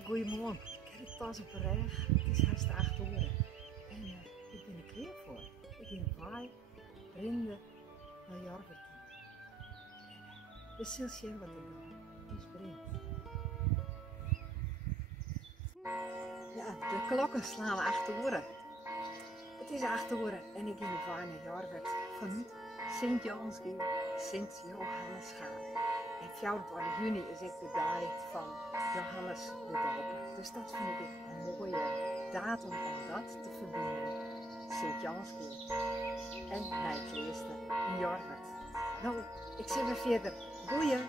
Goedemorgen. Ik heb het pas op een reg. Het is haast 8 uur. En ik ben er klaar voor. Ik ben op waai, rinde naar Jorvert. Dus zul je wat ik dan ons brengt. Ja, de klokken slaan 8 uur. Het is 8 uur en ik ben op waai naar Jorvert. Vanuit Sint-Jansgeer, Sint-Johannesgaan. En 24 juni is ook de dag van Johannes de Doper. Dus dat vind ik een mooie datum om dat te verbinden. Sint-Jansgeer en Nijklooster in Jorvert. Nou, ik zie weer verder. Goeie!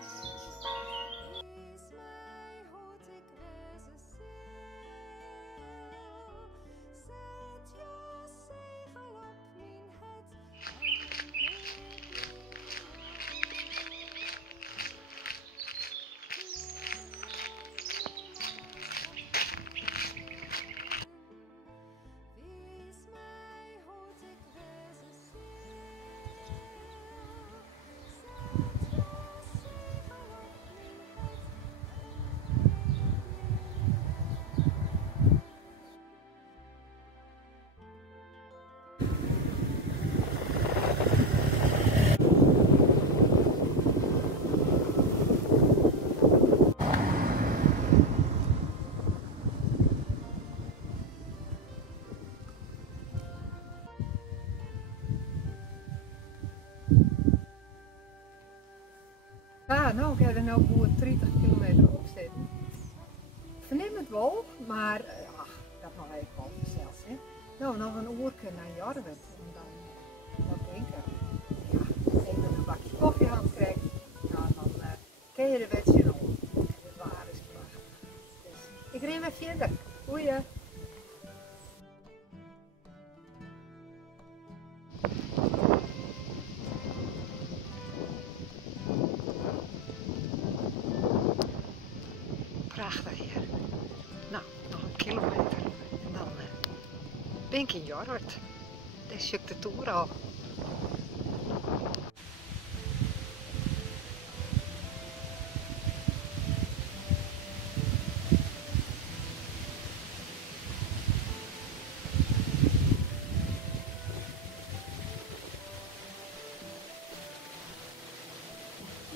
Ja, nou ga je er nou voor 30 kilometer op zitten. Ik verneem het wel, maar dat mag ik wel zelfs. Hè. Nou, nog een uurtje naar Jorvert en dan denk ik, even een bakje koffie aan krijgen. Ja, dan ken je de wedstrijd nog. Het waar is prachtig. Dus ik ren weer verder. Goeie! Prachtig hier. Nou, nog een kilometer en dan ben ik in Jorvert. Daar is de toer al.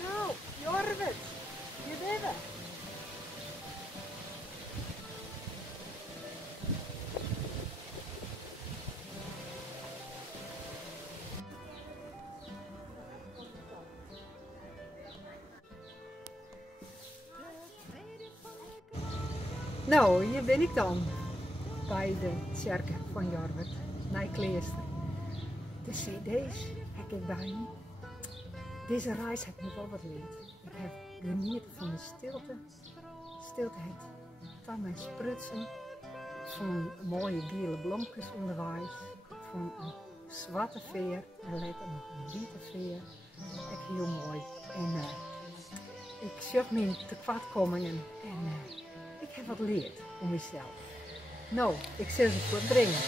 Nou, Jorvert, je bent er. Nou, hier ben ik dan, bij de kerk van Jorvert, Nijklooster. De cd's heb ik bij me. Deze reis heeft me wel wat geleerd. Ik heb genieten van de stilte. Stilteheid van mijn sprutsen, van mooie gele bloempjes onderwijs, van een zwarte veer en later nog een witte veer. Echt heel mooi. En ik zag mijn tekortkomingen en ik heb wat geleerd om mezelf. Nou, ik zal ze voortbrengen.